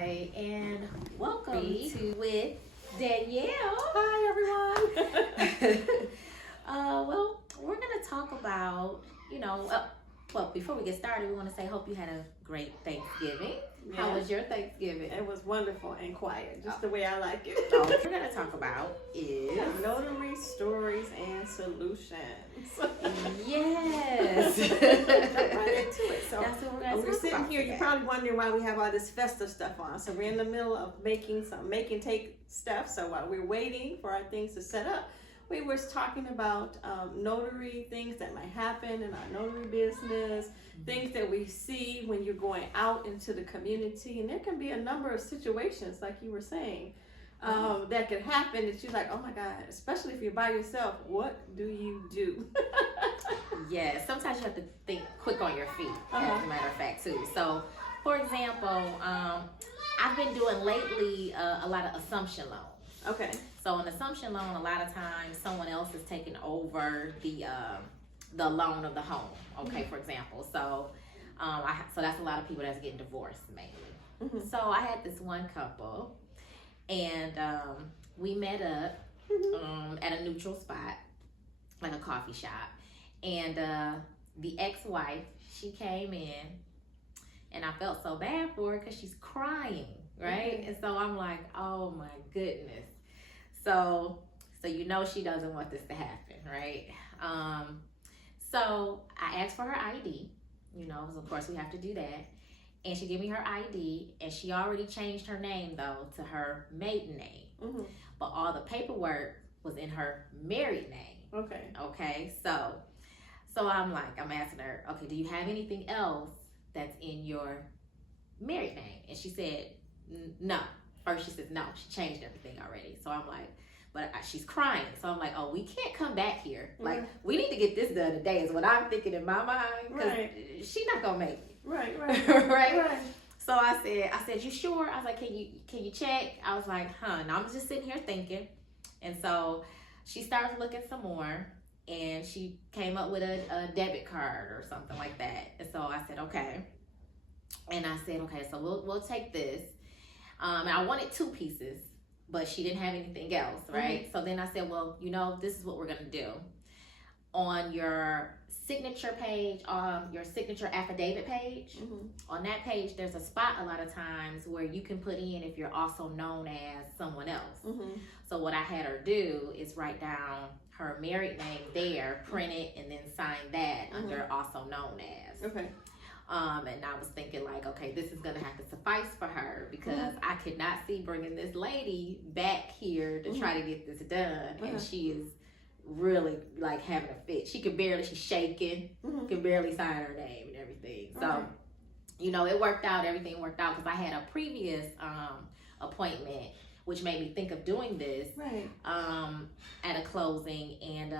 Hi, and welcome to with Danielle. Hi, everyone. Well, we're gonna talk about, well, before we get started, we want to say, hope you had a great Thanksgiving. Yes. How was your Thanksgiving? It was wonderful and quiet, just the way I like it. So what we're gonna talk about is Notary stories and solutions. yes. Right into it. So That's what we're gonna talk we're sitting about here. today. You're probably wondering why we have all this festive stuff on. So we're in the middle of making make and take stuff. So while we're waiting for our things to set up, we were talking about notary things that might happen in our notary business, things that we see when you're going out into the community. And there can be a number of situations, like you were saying, that could happen that you're like, oh my God, especially if you're by yourself, what do you do? Yeah, sometimes you have to think quick on your feet, as a matter of fact, too. So, for example, I've been doing lately a lot of assumption loans. Okay. So an assumption loan, a lot of times someone else is taking over the loan of the home. Okay, for example. So so that's a lot of people that's getting divorced mainly. So I had this one couple, and we met up at a neutral spot, like a coffee shop, and the ex-wife, she came in, and I felt so bad for her because she's crying, right? And so I'm like, oh my goodness. So she doesn't want this to happen, right? So I asked for her ID, of course we have to do that. And she gave me her ID, and she already changed her name though to her maiden name. But all the paperwork was in her married name. Okay. So I'm asking her, okay, do you have anything else that's in your married name? And she said, no. First she said no, she changed everything already. So I'm like, but she's crying. So I'm like, oh, we can't come back here. Like, we need to get this done today is what I'm thinking in my mind. Because she's not going to make it. Right. right. So I said, you sure? I was like, can you check? I was like, and I'm just sitting here thinking. And so she started looking some more, and she came up with a debit card or something like that. And so I said, okay. And I said, okay, so we'll take this. And I wanted 2 pieces, but she didn't have anything else, right? So then I said, well, this is what we're gonna do. On your signature page, your signature affidavit page, on that page, there's a spot a lot of times where you can put in if you're also known as someone else. So what I had her do is write down her married name there, print it, and then sign that under also known as. Okay. And I was thinking like, okay, this is gonna have to suffice for her because I could not see bringing this lady back here to try to get this done, and she is really like having a fit. She's shaking, can barely sign her name and everything. So, it worked out. Everything worked out because I had a previous appointment, which made me think of doing this at a closing. And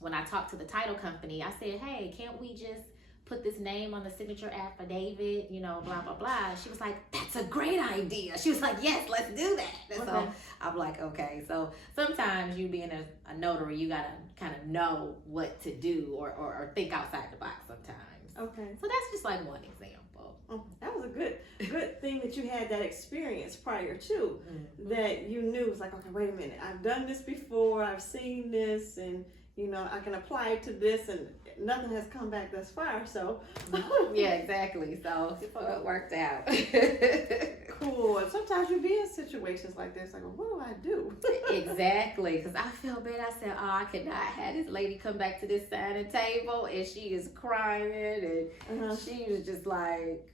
when I talked to the title company, I said, hey, can't we just put this name on the signature affidavit, blah, blah, blah. She was like, that's a great idea. She was like, yes, let's do that. And so I'm like, okay. So sometimes you being a notary, you got to kind of know what to do or think outside the box sometimes. Okay. So that's just like one example. That was a good thing that you had that experience prior to, that you knew. It's like, okay, wait a minute. I've done this before. I've seen this, and I can apply it to this, and nothing has come back thus far. So yeah, exactly. So it worked out. Cool. And sometimes you be in situations like this, like, well, what do I do? Exactly, because I feel bad. I said, oh, I could not have this lady come back to this signing table, and she is crying, and she was just like,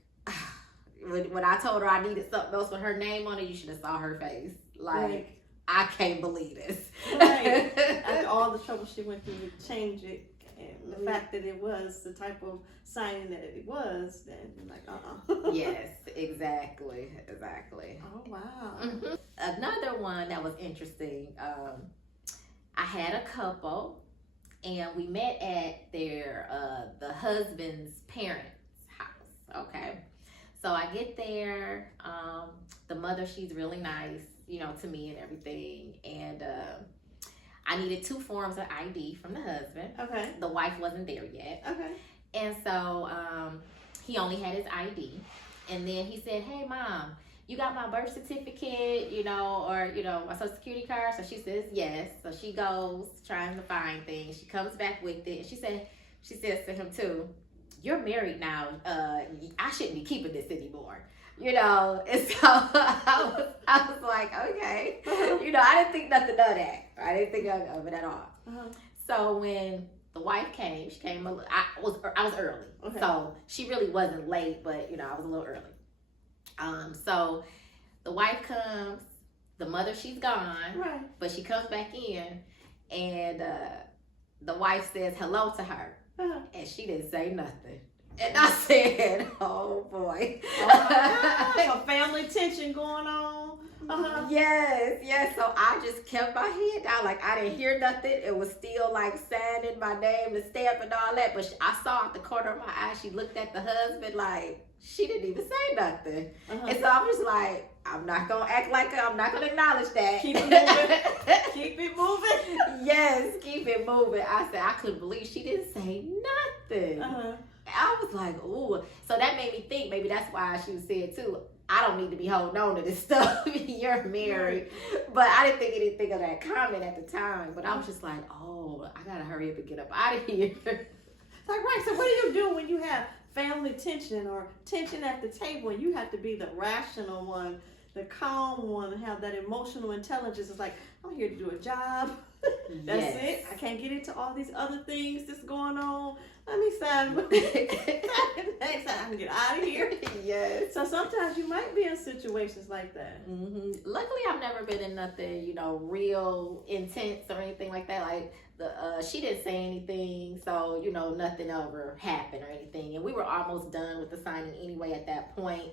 when I told her I needed something else with her name on it, you should have saw her face. Like, I can't believe this. After all the trouble she went through to change it, and the fact that it was the type of signing that it was, then you're like, Yes, exactly. Oh, wow. Another one that was interesting, I had a couple, and we met at the husband's parents' house, okay? So I get there, the mother, she's really nice, to me and everything, and I needed 2 forms of ID from the husband. Okay. The wife wasn't there yet. Okay. And so he only had his ID. And then he said, hey, Mom, you got my birth certificate, you know, or, you know, my social security card? So she says yes. So she goes trying to find things. She comes back with it. And she says to him too, you're married now. I shouldn't be keeping this anymore. You know, and so I was like, okay. You know, I didn't think nothing of that. I didn't think of it at all. So when the wife came, she came I was early. Okay. So she really wasn't late, but, you know, I was a little early. So the wife comes, the mother, she's gone, right, but she comes back in, and the wife says hello to her, and she didn't say nothing. And I said, oh boy. Oh my God. Family tension going on. Yes. So I just kept my head down. Like, I didn't hear nothing. It was still like signing my name, the stamp and all that. But I saw at the corner of my eye, she looked at the husband like, she didn't even say nothing. And so I'm just like, I'm not going to act like I'm not going to acknowledge that. Keep it moving. Keep it moving. Yes, keep it moving. I said, I couldn't believe she didn't say nothing. I was like, ooh. So that made me think maybe that's why she said too, I don't need to be holding on to this stuff. You're married. But I didn't think anything of that comment at the time. But I was just like, oh, I got to hurry up and get up out of here. Like, right. So what do you do when you have family tension or tension at the table and you have to be the rational one, the calm one, and have that emotional intelligence? It's like, I'm here to do a job. That's it. I can't get into all these other things that's going on. Let me sign. Next time I can get out of here. Yes. So sometimes you might be in situations like that. Luckily, I've never been in nothing, you know, real intense or anything like that. Like she didn't say anything, so you know, nothing ever happened or anything. And we were almost done with the signing anyway at that point,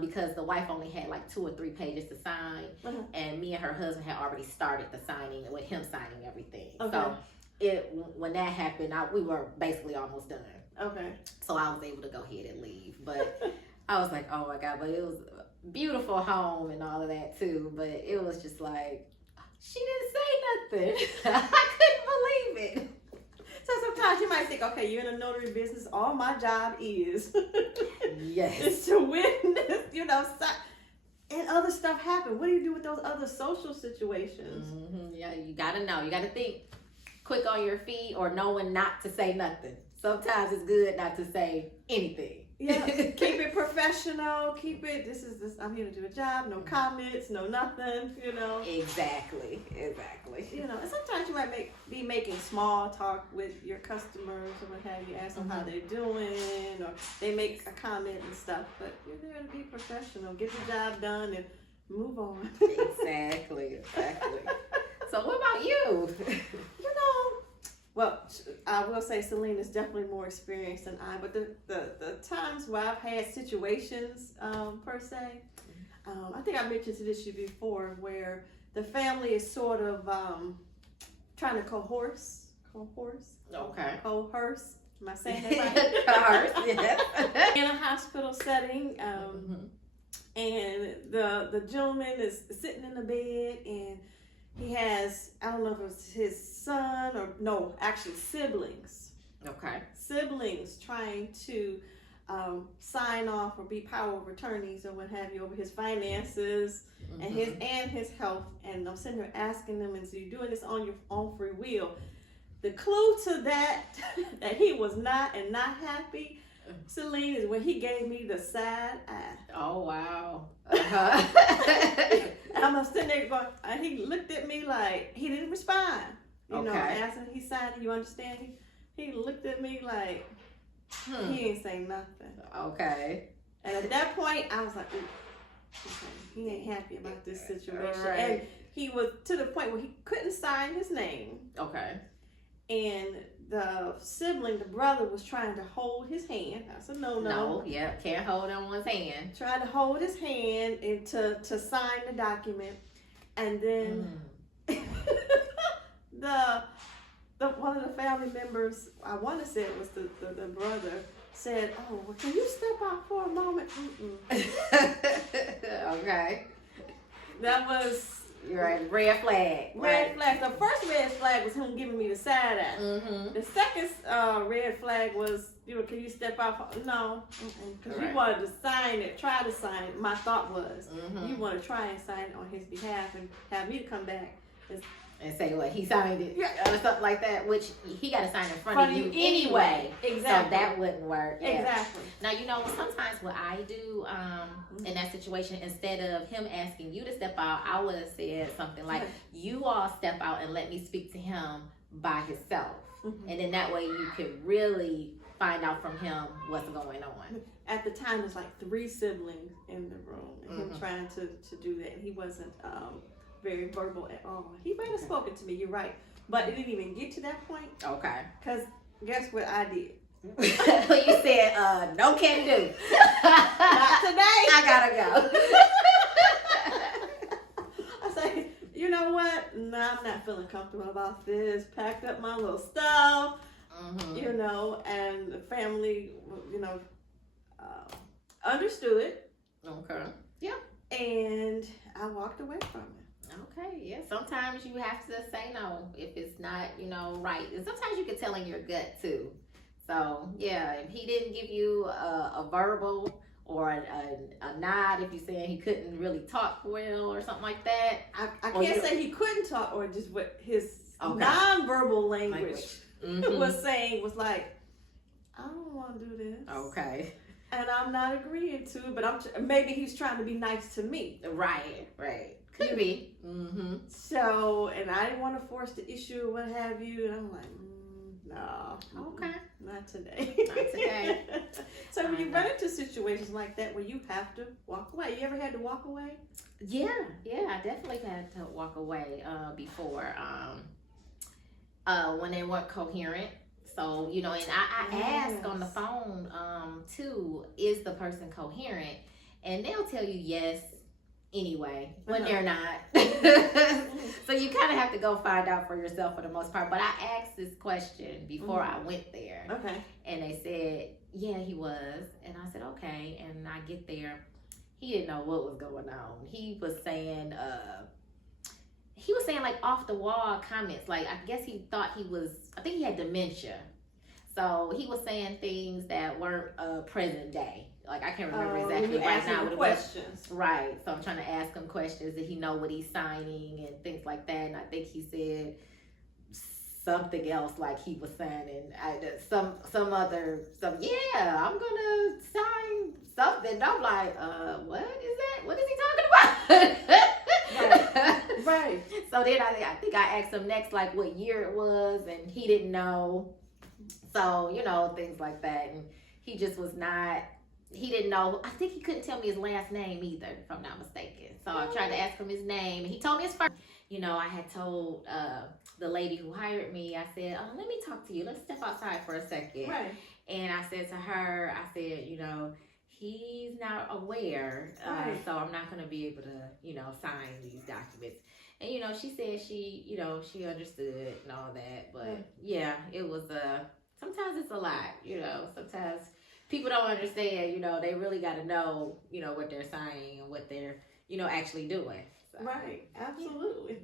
because the wife only had like 2 or 3 pages to sign, and me and her husband had already started the signing with him signing everything. Okay. So when that happened, we were basically almost done. Okay. So I was able to go ahead and leave, but I was like, oh my God, but it was a beautiful home and all of that too, but it was just like, she didn't say nothing. I couldn't believe it. So sometimes you might think, okay, you're in a notary business, all my job is is to witness, you know, and other stuff happen. What do you do with those other social situations? Yeah, you gotta know. You gotta think quick on your feet or knowing not to say nothing. Sometimes it's good not to say anything. Yeah, keep it professional. Keep it. This. I'm here to do a job. No comments. No nothing. You know. Exactly. You know, and sometimes you might be making small talk with your customers or what have you. Ask them how they're doing, or they make a comment and stuff. But you're there to be professional. Get the job done and move on. Exactly. So what about you? You know. Well, I will say Celine is definitely more experienced than I, but the times where I've had situations, per se, I think I mentioned to this to you before, where the family is sort of trying to coerce. Okay. Coerce. Am I saying that right? Coerce, yes. In a hospital setting, and the gentleman is sitting in the bed, and he has, I don't know if it was his son or, no, actually siblings. Okay. Siblings trying to sign off or be power of attorneys or what have you over his finances and his health. And I'm sitting here asking them, and so you're doing this on your own free will. The clue to that he was not happy, Celine, is when he gave me the side eye. Oh, wow. And I'm sitting there going, and he looked at me like, he didn't respond. You know, asking, he signed it, you understand? He looked at me like, he ain't saying nothing. Okay. And at that point, I was like, okay, he ain't happy about this situation. Right. And he was to the point where he couldn't sign his name. Okay. And the sibling, the brother, was trying to hold his hand. That's a no. No, yeah, can't hold on one's hand. Trying to hold his hand and to sign the document, and then the one of the family members, I want to say it was the brother, said, "Oh, well, can you step out for a moment?" Okay. That was You're right. Red flag. Red flag. The first red flag was him giving me the side eye. Mm-hmm. The second red flag was, can you step out? No, because you wanted to sign it, try to sign it. My thought was, you want to try and sign it on his behalf and have me to come back and say what he signed it, or something like that, which he got to sign in front of you anyway. Exactly. So that wouldn't work. Yeah. Exactly. Now, sometimes what I do in that situation, instead of him asking you to step out, I would have said something like, you all step out and let me speak to him by himself. And then that way you could really find out from him what's going on. At the time, there's like 3 siblings in the room, and him trying to do that, and he wasn't very verbal at all. He might have spoken to me, you're right, but it didn't even get to that point. Okay. Because guess what I did? You said, no can do. Not today. I gotta go. I say, you know what? No, I'm not feeling comfortable about this. Packed up my little stuff, and the family, understood. Okay. Yeah. And I walked away from it. Okay, yeah. Sometimes you have to say no if it's not, right. And sometimes you can tell in your gut too. So yeah, if he didn't give you a verbal or a nod, if you're saying he couldn't really talk well or something like that. I can't say he couldn't talk, or just what his nonverbal language was saying was like, I don't want to do this. Okay. And I'm not agreeing to it, but maybe he's trying to be nice to me. Right. Could be. So, and I didn't want to force the issue or what have you. And I'm like, no. Okay. Not today. Not today. So when you run into situations like that where you have to walk away, you ever had to walk away? Yeah, I definitely had to walk away before when they weren't coherent. So, and I ask on the phone too, is the person coherent? And they'll tell you yes anyway when they're not. So you kind of have to go find out for yourself for the most part. But I asked this question before I went there. Okay. And they said, yeah, he was. And I said, okay. And I get there. He didn't know what was going on. He was saying like off the wall comments. Like, I guess he thought I think he had dementia. So he was saying things that weren't present day. Like, I can't remember exactly right now what it was. Right. So I'm trying to ask him questions. Did he know what he's signing and things like that? And I think he said something else like he was signing I'm gonna sign something. And I'm like, what is that? What is he talking about? Right. So then I think I asked him next, like, what year it was, and he didn't know. So, things like that. And he just was not, he didn't know. I think he couldn't tell me his last name either, if I'm not mistaken. So I tried to ask him his name, and he told me his first. I had told the lady who hired me, I said, let me talk to you. Let's step outside for a second. Right. And I said to her, he's not aware, so I'm not going to be able to, sign these documents. And, she said she understood and all that. But, yeah, it was sometimes it's a lot, Sometimes people don't understand, they really got to know, what they're signing and what they're, actually doing. So. Right, absolutely.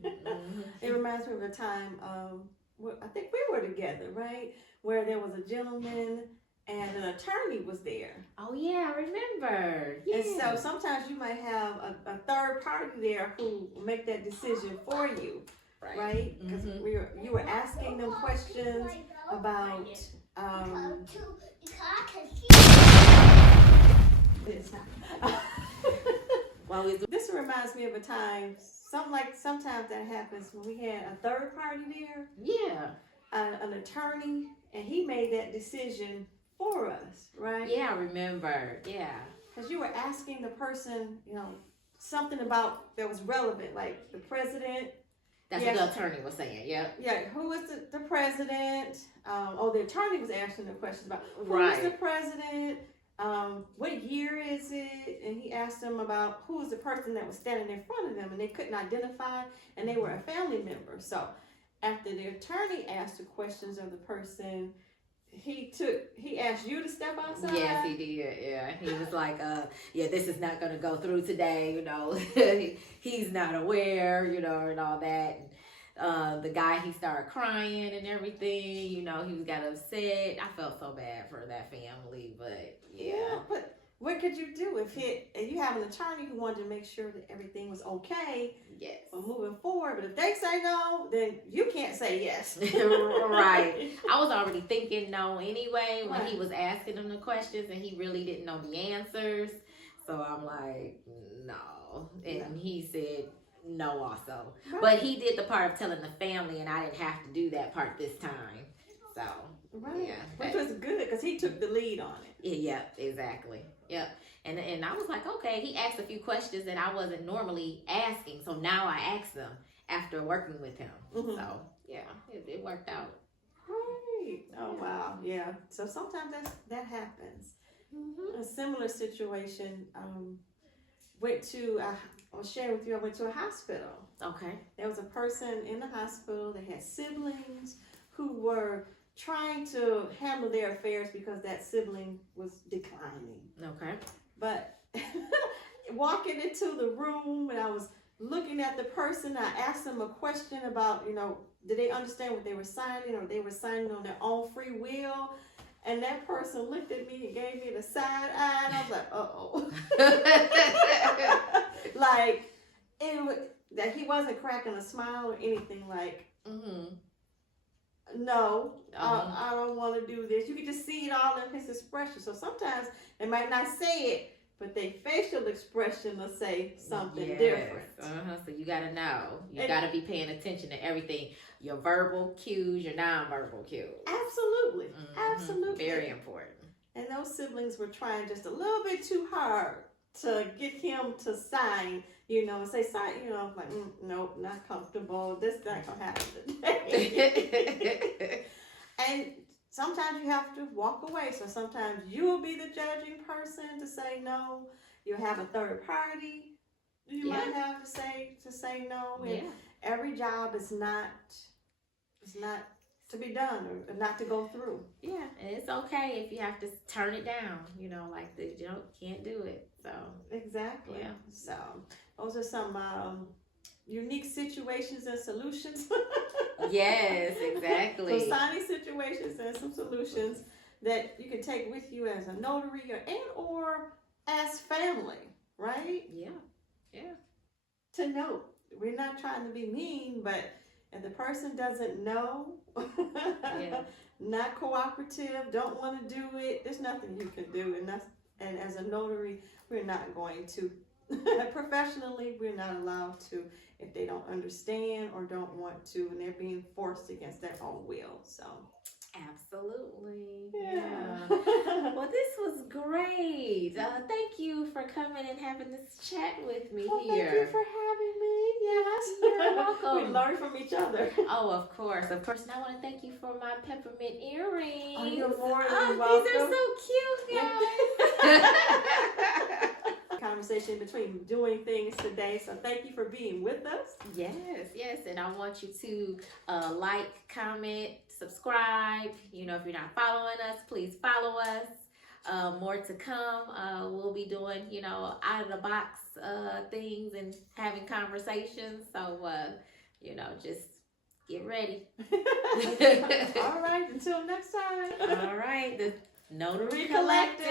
It reminds me of a time, I think we were together, right? Where there was a gentleman and an attorney was there. Oh yeah, I remember. Yeah. And so sometimes you might have a third party there who make that decision for you, right? Because you were asking them questions about. This reminds me of a time. Sometimes that happens when we had a third party there. Yeah. An attorney, and he made that decision for us, right? Yeah, I remember. Yeah. Because you were asking the person, something about that was relevant, like the president. That's what the attorney was saying, yeah. Yeah, who was the president? The attorney was asking the questions about who is the president? What year is it? And he asked them about who was the person that was standing in front of them, and they couldn't identify, and they were a family member. So after the attorney asked the questions of the person, he asked you to step outside? Yes, he did. Yeah, he was like, yeah, this is not gonna go through today. You know, he's not aware. You know, and all that. And, the guy, he started crying and everything. You know, he got upset. I felt so bad for that family, but yeah. But what could you do if you have an attorney who wanted to make sure that everything was okay? Yes. For moving forward, but if they say no, then you can't say yes. Right. I was already thinking no anyway when Right. he was asking them the questions and he really didn't know the answers. So I'm like, no. And he said no also. Right. But he did the part of telling the family and I didn't have to do that part this time. So, Right. yeah. Which was good because he took the lead on it. Yeah, exactly. Yep. And I was like, okay, he asked a few questions that I wasn't normally asking. So now I asked them after working with him. Mhm. So, yeah, it worked out. Right. Oh, wow. Yeah. So sometimes that happens. Mm-hmm. A similar situation, I'll share with you, I went to a hospital. Okay. There was a person in the hospital that had siblings who were trying to handle their affairs because that sibling was declining. Okay. But walking into the room and I was looking at the person, I asked them a question about, did they understand what they were signing or they were signing on their own free will? And that person looked at me and gave me the side eye and I was like, uh-oh. Like, that he wasn't cracking a smile or anything like, Mm-hmm. no, I don't want to do this. You can just see it all in his expression. So sometimes they might not say it, but their facial expression will say something different. So you got to know. You got to be paying attention to everything. Your verbal cues, your nonverbal cues. Absolutely. Mm-hmm. Absolutely. Very important. And those siblings were trying just a little bit too hard to get him to sign, and say sign, like, nope, not comfortable. This not going to happen today. And sometimes you have to walk away. So sometimes you will be the judging person to say no. You'll have a third party you might have to say no. And every job is not to be done or not to go through. Yeah, and it's okay if you have to turn it down, like can't do it. So exactly. Yeah. So those are some unique situations and solutions. Yes, exactly. Some signing situations and some solutions that you can take with you as a notary or as family, right? Yeah. Yeah. To note, we're not trying to be mean, but if the person doesn't know, not cooperative, don't want to do it, there's nothing you can do. And as a notary, we're not going to. Professionally, we're not allowed to if they don't understand or don't want to, and they're being forced against their own will. So absolutely. Yeah. Well, this was great. Thank you for coming and having this chat with me here. Thank you for having me. Yes. You're welcome. We learn from each other. Oh, of course. And I want to thank you for my peppermint earrings. Oh, you're more than welcome. These are so cute, guys. Conversation between doing things today. So thank you for being with us. Yes. And I want you to like, comment, subscribe. If you're not following us, please follow us. More to come. We'll be doing, out of the box things and having conversations. So, just get ready. All right. Until next time. All right. The Notary Collective.